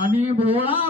आणि भोळा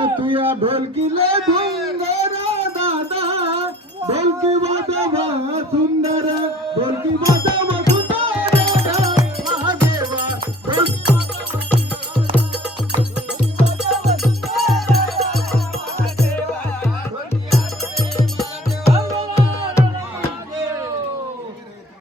मन तुया ढोलकी ले ढूंगरा दादा। ढोलकी बजावा सुंदर ढोलकी बजावा